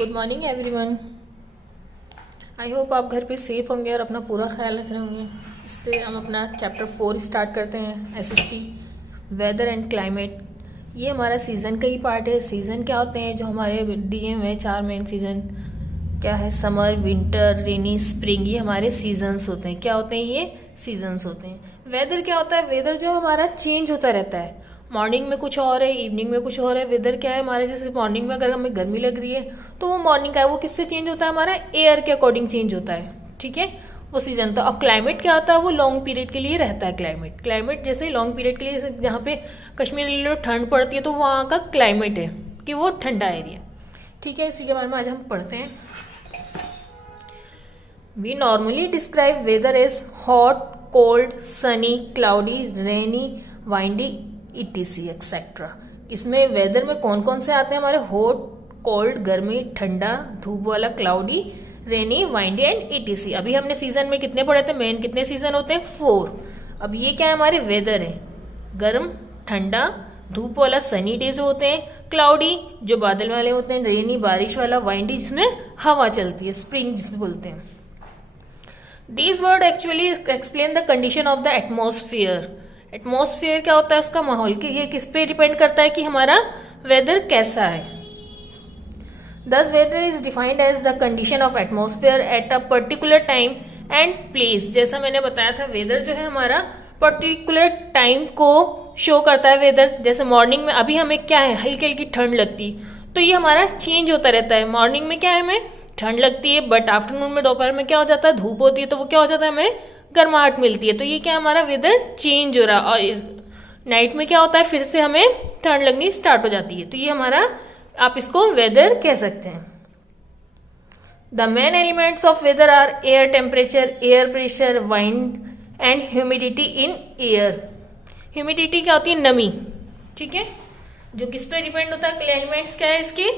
Good morning everyone. I hope आप घर पे सेफ होंगे और अपना पूरा ख्याल रख रहे होंगे। इसलिए हम अपना चैप्टर 4 स्टार्ट करते हैं, एसएसटी वेदर एंड क्लाइमेट। ये हमारा सीज़न का ही पार्ट है। सीज़न क्या होते हैं जो हमारे दिए हुए 4 मेन सीज़न क्या है? समर, विंटर, रेनी, स्प्रिंग। ये हमारे सीजन्स होते हैं। क्या होते हैं? ये सीजन्स होते हैं। वेदर क्या होता है? वेदर जो हमारा चेंज होता रहता है। मॉर्निंग में कुछ और है, इवनिंग में कुछ और है। वेदर क्या है हमारे? जैसे मॉर्निंग में अगर हमें गर्मी लग रही है तो वो मॉर्निंग का है, वो किससे चेंज होता है? हमारा एयर के अकॉर्डिंग चेंज होता है। ठीक है, वो सीजन था। और क्लाइमेट क्या होता है? वो लॉन्ग पीरियड के लिए रहता है। क्लाइमेट जैसे लॉन्ग पीरियड के लिए, जहाँ पे कश्मीर में ठंड पड़ती है तो वहाँ का क्लाइमेट है कि वो ठंडा एरिया। ठीक है, इसी के बारे में आज हम पढ़ते हैं। We normally describe weather as hot, cold, sunny, cloudy, rainy, windy, etc. etc. इसमें वेदर में कौन कौन से आते हैं हमारे? हॉट, कोल्ड, गर्मी, ठंडा, धूप वाला, cloudy, rainy, windy and etc. अभी हमने सीजन में कितने पढ़े थे? मेन कितने सीजन होते हैं? 4। अब ये क्या है? हमारे वेदर है। गर्म, ठंडा, धूप वाला सनी डेज होते हैं, क्लाउडी जो बादल वाले होते हैं, रेनी बारिश वाला, वाइंडी जिसमें हवा चलती है, स्प्रिंग जिसमें बोलते हैं। These words actually explain the condition of the atmosphere. Atmosphere क्या होता है? उसका माहौल। कि ये किस पे डिपेंड करता है कि हमारा वेदर कैसा है। Thus weather is defined as the condition of atmosphere at a particular time and place. जैसा मैंने बताया था, वेदर जो है हमारा पर्टिकुलर टाइम को शो करता है। वेदर जैसे मॉर्निंग में अभी हमें क्या है? हल्की हल्की ठंड लगती, तो ये हमारा चेंज होता रहता है। मॉर्निंग में क्या है? हमें ठंड लगती है, बट आफ्टरनून में, दोपहर में क्या हो जाता है? धूप होती है, तो वो क्या हो जाता है? हमें गर्माहट मिलती है। तो ये क्या? हमारा वेदर चेंज हो रहा है। और नाइट में क्या होता है? फिर से हमें ठंड लगनी स्टार्ट हो जाती है। तो ये हमारा, आप इसको वेदर कह सकते हैं। The main elements of weather are air temperature, air pressure, wind and humidity in air. Humidity क्या होती है? नमी। ठीक है, जो किस पे डिपेंड होता है? एलिमेंट्स क्या है इसके?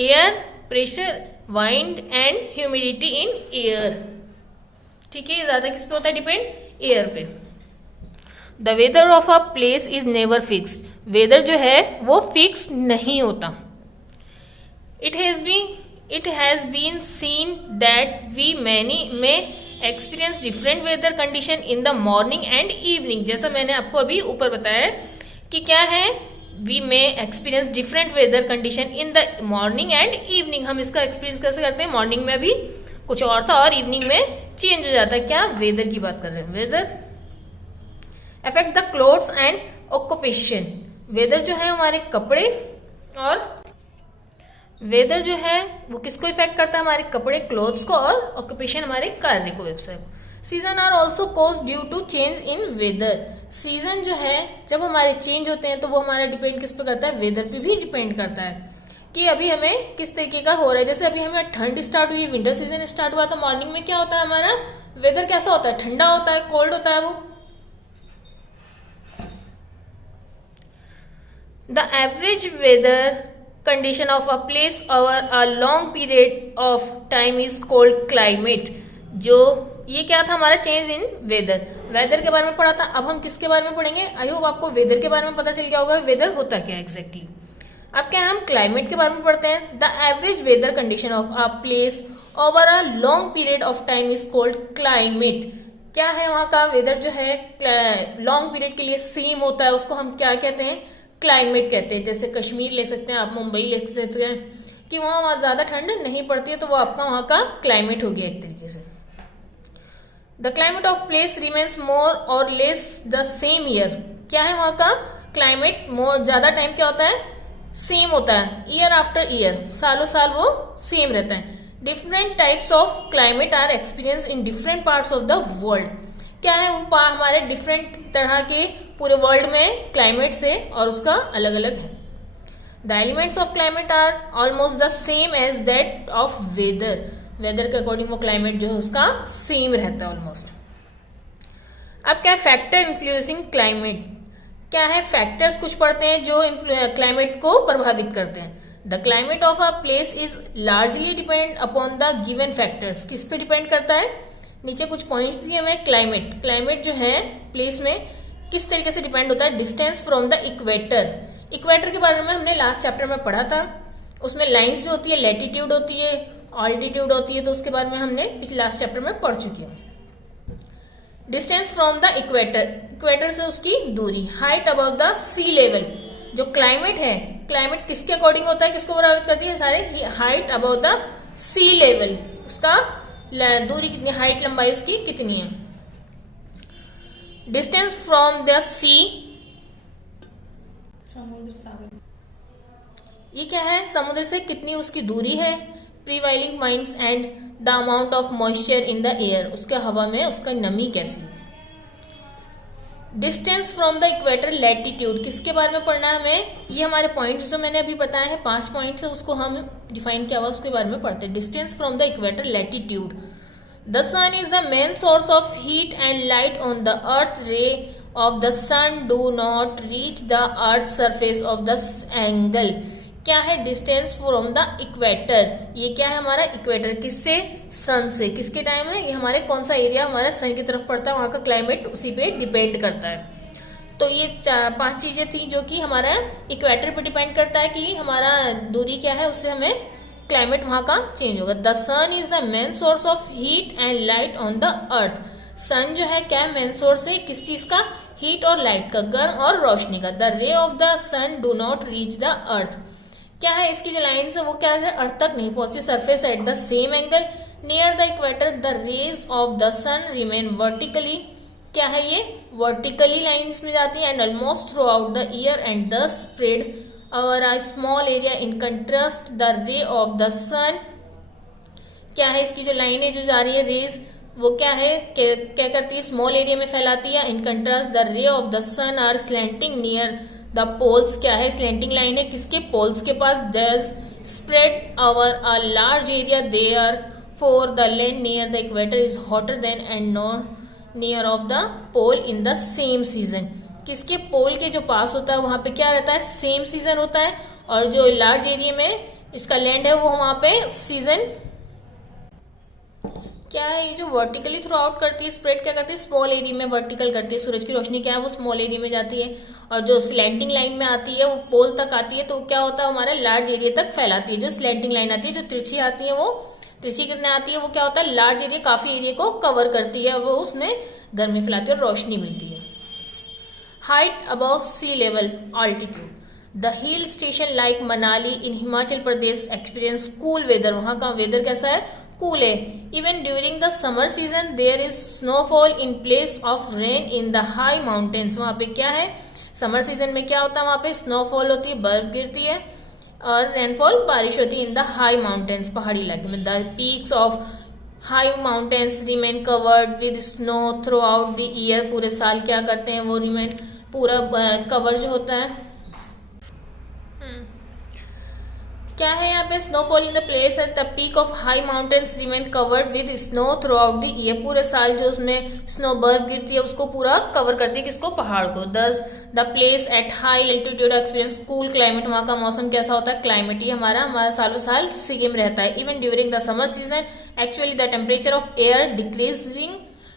Air, pressure, wind and humidity in air. ठीक है, ज्यादा किस पे होता है डिपेंड? एयर पे। The weather of a place is never fixed. Weather जो है वो फिक्स नहीं होता। It has been seen that we many में experience different weather condition in the morning and evening. जैसा मैंने आपको अभी ऊपर बताया कि क्या है? We may experience different weather condition in the morning and evening. हम इसका एक्सपीरियंस कैसे करते हैं? मॉर्निंग में अभी कुछ और था और इवनिंग में चेंज हो जाता है। क्या? वेदर की बात कर रहे हैं। Weather affect the clothes and occupation. Weather जो है हमारे कपड़े, और वेदर जो है वो किसको इफेक्ट करता है? हमारे कपड़े, क्लोथ्स को, और ऑक्यूपेशन हमारे कार्य को, व्यवसाय को। Season are also cause due to change in weather. Season जो है जब हमारे चेंज होते हैं तो वो हमारा डिपेंड किस पे करता है? वेदर पे भी डिपेंड करता है कि अभी हमें किस तरीके का हो रहा है। जैसे अभी हमें ठंड स्टार्ट हुई, विंटर सीजन स्टार्ट हुआ, तो मॉर्निंग में क्या होता है? हमारा वेदर कैसा होता है? ठंडा होता है, कोल्ड होता है वो। The average weather condition of a place over a long period of time is called climate. जो ये क्या था? हमारा चेंज इन वेदर। वेदर के बारे में पढ़ा था, अब हम किसके बारे में पढ़ेंगे? आई होप आपको वेदर के बारे में पता चल गया होगा वेदर होता क्या एग्जैक्टली। अब क्या है? हम क्लाइमेट के बारे में पढ़ते हैं। The average weather condition of a place over a long period of time is called climate. क्या है? वहाँ का वेदर जो है लॉन्ग पीरियड के लिए सेम होता है, उसको हम क्या कहते हैं? क्लाइमेट कहते हैं। जैसे कश्मीर ले सकते हैं आप, मुंबई ले सकते हैं, कि वहाँ ज़्यादा ठंड नहीं पड़ती है, तो वो आपका वहाँ का क्लाइमेट हो गया एक तरीके से। The climate of place remains more और लेस द सेम ईयर। क्या है? वहाँ का क्लाइमेट मोर, ज़्यादा टाइम क्या होता है? सेम होता है। ईयर आफ्टर ईयर, सालों साल वो सेम रहता है। Different types of climate are experience in different parts of the world. क्या है? वो हमारे डिफरेंट तरह के पूरे वर्ल्ड में क्लाइमेट से, और उसका अलग अलग है। The elements of climate are almost the same as that of weather. Weather के अकॉर्डिंग वो क्लाइमेट जो है उसका सेम रहता है ऑलमोस्ट। अब क्या है? Factor influencing climate. क्या है? फैक्टर्स कुछ पढ़ते हैं जो क्लाइमेट को प्रभावित करते हैं। The climate of a place is largely depend upon the given factors. किस पे डिपेंड करता है? नीचे कुछ पॉइंट्स दिए हमें। क्लाइमेट जो है प्लेस में किस तरीके से डिपेंड होता है? Distance from the equator. Equator के बारे में हमने लास्ट चैप्टर में पढ़ा था। उसमें लाइंस जो होती है लैटिट्यूड होती है, ऑल्टीट्यूड होती है, तो उसके बारे में हमने पिछले लास्ट चैप्टर में पढ़ चुके हैं। Distance from the equator, equator से उसकी दूरी। Height above the sea level, जो क्लाइमेट है, क्लाइमेट किसके अकॉर्डिंग होता है, किसको प्रभावित करती है, सारे height above the sea level, उसका दूरी कितनी, हाइट लंबाई उसकी कितनी है। डिस्टेंस फ्रॉम द सी, समुद्र सागर, ये क्या है, समुद्र से कितनी उसकी दूरी है। Prevailing winds and the amount of moisture in the air, उसके हवा में उसका नमी कैसी। Distance from the equator latitude, किसके बारे में पढ़ना है हमें, ये हमारे पॉइंट्स जो मैंने अभी बताए हैं 5 पॉइंट्स है, उसको हम डिफाइन किया हुआ उसके बारे में पढ़ते हैं। Distance from the equator latitude, the sun is the main source of heat and light on the earth, ray of the sun do not reach the earth surface of the angle. क्या है distance from the equator, ये क्या है हमारा equator, किससे, सन से। किसके time है ये, हमारे कौन सा एरिया हमारा सन की तरफ पड़ता है, वहाँ का क्लाइमेट उसी पे डिपेंड करता है। तो ये 5 चीजें थी जो कि हमारा इक्वेटर पे डिपेंड करता है कि हमारा दूरी क्या है, उससे हमें क्लाइमेट वहाँ का चेंज होगा। The sun is the main source of heat and light on the earth, sun जो है क्या है, मेन सोर्स है किस चीज का, हीट और लाइट का, गर्म और रोशनी का। The ray of the sun do not reach the earth, क्या है इसकी जो लाइन्स है वो क्या है, अर्थ तक नहीं पहुंचती। Surface at the same angle near the equator the rays of the sun remain vertically, क्या है ये, वर्टिकली लाइन्स में जाती है, and almost throughout the year and the spread over a small area. In contrast the ray of the sun, क्या है इसकी जो लाइन है जो जा रही है रेज, वो क्या है, क्या करती है, स्मॉल एरिया में फैलाती है। In contrast the ray of the sun are slanting near the poles, क्या है स्लैंटिंग लाइन है किसके, पोल्स के पास। Thus spread over a large area therefore the land near the equator is hotter than and not near of the pole in the same season. किसके, pole के जो पास होता है वहां पे क्या रहता है, सेम सीजन होता है, और जो लार्ज एरिया में इसका लैंड है वो वहां पे सीजन क्या है, ये जो वर्टिकली थ्रू आउट करती है, स्प्रेड क्या करती है, स्मॉल एरिया में वर्टिकल करती है। सूरज की रोशनी क्या है वो स्मॉल एरिया में जाती है, और जो स्लैंटिंग लाइन में आती है वो पोल तक आती है, तो क्या होता है हमारे लार्ज एरिया तक फैलाती है। जो स्लैंटिंग लाइन आती है, जो तिरछी आती है, वो तिरछी कितने आती है, वो क्या होता है, लार्ज एरिया, काफी एरिया को कवर करती है, और वो उसमें गर्मी फैलाती है और रोशनी मिलती है। Height above sea level altitude, the hill station like Manali in Himachal Pradesh experience cool weather, वहां का वेदर कैसा है, कूल है। Even during the summer season there is snowfall in place of rain in the high mountains, वहां पे क्या है, summer season में क्या होता है, वहां पे स्नोफॉल होती है, बर्फ गिरती है, और रेनफॉल बारिश होती है इन द हाई माउंटेन्स, पहाड़ी इलाके में। The peaks of high mountains remain covered with snow through out the year, पूरे साल क्या करते हैं वो रिमेन पूरा कवर जो होता है। क्या है यहाँ पे, snowfall in the place at the peak of high mountains remain covered with snow through out the year, पूरे साल जो उसमें स्नो बर्फ गिरती है उसको पूरा कवर करती है, किसको, पहाड़ को। दस the place at high altitude experience cool climate, वहाँ का मौसम कैसा होता है, क्लाइमेट ही हमारा सालों साल सेम रहता है। Even during the summer season actually the temperature of air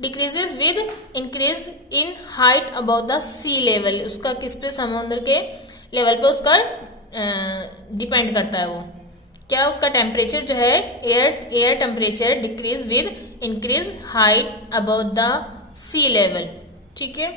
decreases with increase in height above the sea level, उसका किस पे, समुद्र के लेवल पे उसका डिपेंड करता है। वो क्या, उसका टेम्परेचर जो है, air temperature decrease with increase height above the sea level. ठीक है,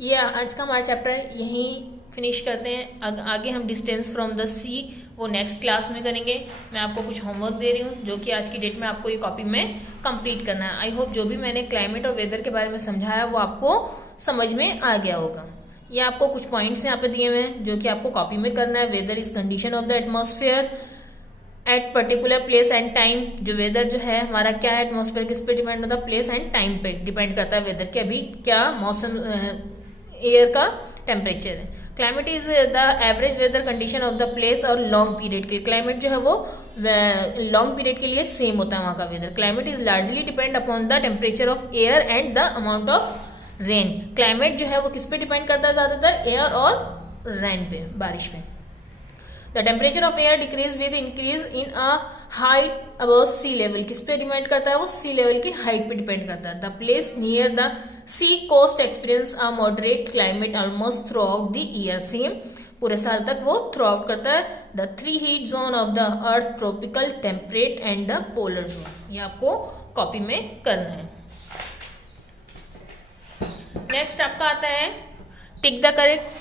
ये आज का हमारा चैप्टर यहीं फिनिश करते हैं। आगे हम डिस्टेंस फ्रॉम द सी वो नेक्स्ट क्लास में करेंगे। मैं आपको कुछ होमवर्क दे रही हूँ जो कि आज की डेट में आपको ये कॉपी में कंप्लीट करना है। आई होप जो भी मैंने क्लाइमेट और वेदर के बारे में समझाया वो आपको समझ में आ गया होगा। ये आपको कुछ पॉइंट्स यहाँ पे दिए हुए हैं जो कि आपको कॉपी में करना है। Weather is condition of the atmosphere at particular place and time, जो वेदर जो है हमारा क्या है, एटमॉस्फेयर किस पे डिपेंड होता है, प्लेस एंड टाइम पे डिपेंड करता है वेदर के अभी क्या मौसम एयर का टेम्परेचर है। Climate is the average weather condition of the place और लॉन्ग पीरियड के क्लाइमेट जो है वो लॉन्ग पीरियड के लिए सेम होता है वहाँ का weather. Climate is largely depend upon the temperature of air and the amount of rain. Climate जो है वो किस पे डिपेंड करता है ज्यादातर, एयर और रेन पे, बारिश पे। The temperature of air decrease with increase in a height above sea level, किस पे डिपेंड करता है वो, सी लेवल की हाइट पे डिपेंड करता है। The place near the sea coast experience a moderate climate almost throughout the year, same पूरे साल तक वो थ्रू आउट करता है। The 3 heat zone of the earth, tropical, temperate and the polar zone, ये आपको कॉपी में करना है। नेक्स्ट आपका आता है tick the correct.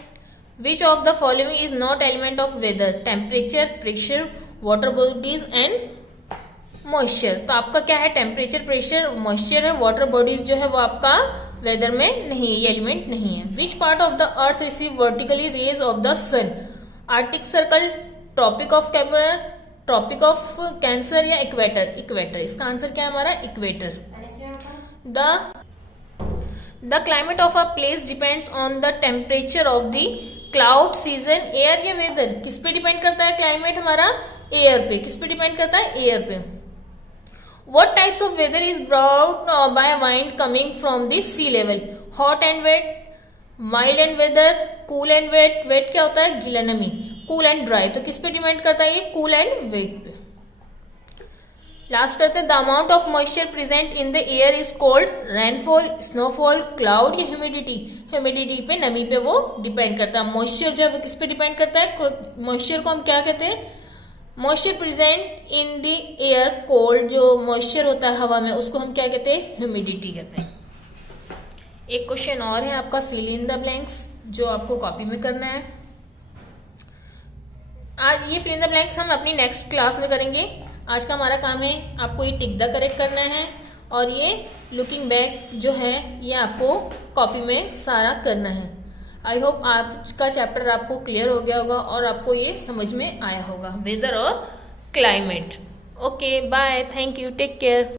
Which of the following is not element of weather? Temperature, pressure, water bodies and moisture. तो आपका क्या है? टेम्परेचर, प्रेशर, मॉइस्चर है। वाटर बॉडीज जो है वो आपका वेदर में नहीं है, ये एलिमेंट नहीं है। Which part of the earth receive vertically rays of the sun? Arctic Circle, Tropic of Cancer, Tropic of Cancer या इक्वेटर? इक्वेटर। इसका आंसर क्या है हमारा? Equator. The climate of a place depends on the temperature of the cloud, season, air या weather? किस पे depend करता है क्लाइमेट हमारा? एयर पे। किस पे डिपेंड करता है? एयर पे। What types of weather is brought by wind coming from the sea level? Hot and wet, mild and weather, cool and wet. Wet क्या होता है? गीला नमी। Cool and dry, तो किस पे डिपेंड करता है? ये cool and wet पे। लास्ट करते हैं, the amount of moisture present in the air is called rainfall, snowfall, cloud या ह्यूमिडिटी? ह्यूमिडिटी पे, नमी पे वो डिपेंड करता है। मॉइस्चर जो है वो किस पे डिपेंड करता है? मॉइस्चर को हम क्या कहते हैं? Moisture present in the air, cold जो मॉइस्चर होता है हवा में, उसको हम क्या कहते हैं? ह्यूमिडिटी कहते हैं। एक क्वेश्चन और है आपका, फिल इन द ब्लैंक्स, जो आपको कॉपी में करना है। आज ये फिल इन द ब्लैंक्स हम अपनी नेक्स्ट क्लास में करेंगे। आज का हमारा काम है आपको ये टिक द करेक्ट करना है, और ये लुकिंग बैक जो है ये आपको कॉपी में सारा करना है। आई होप आज का चैप्टर आपको क्लियर हो गया होगा और आपको ये समझ में आया होगा, वेदर और climate. Okay bye, thank you, take care.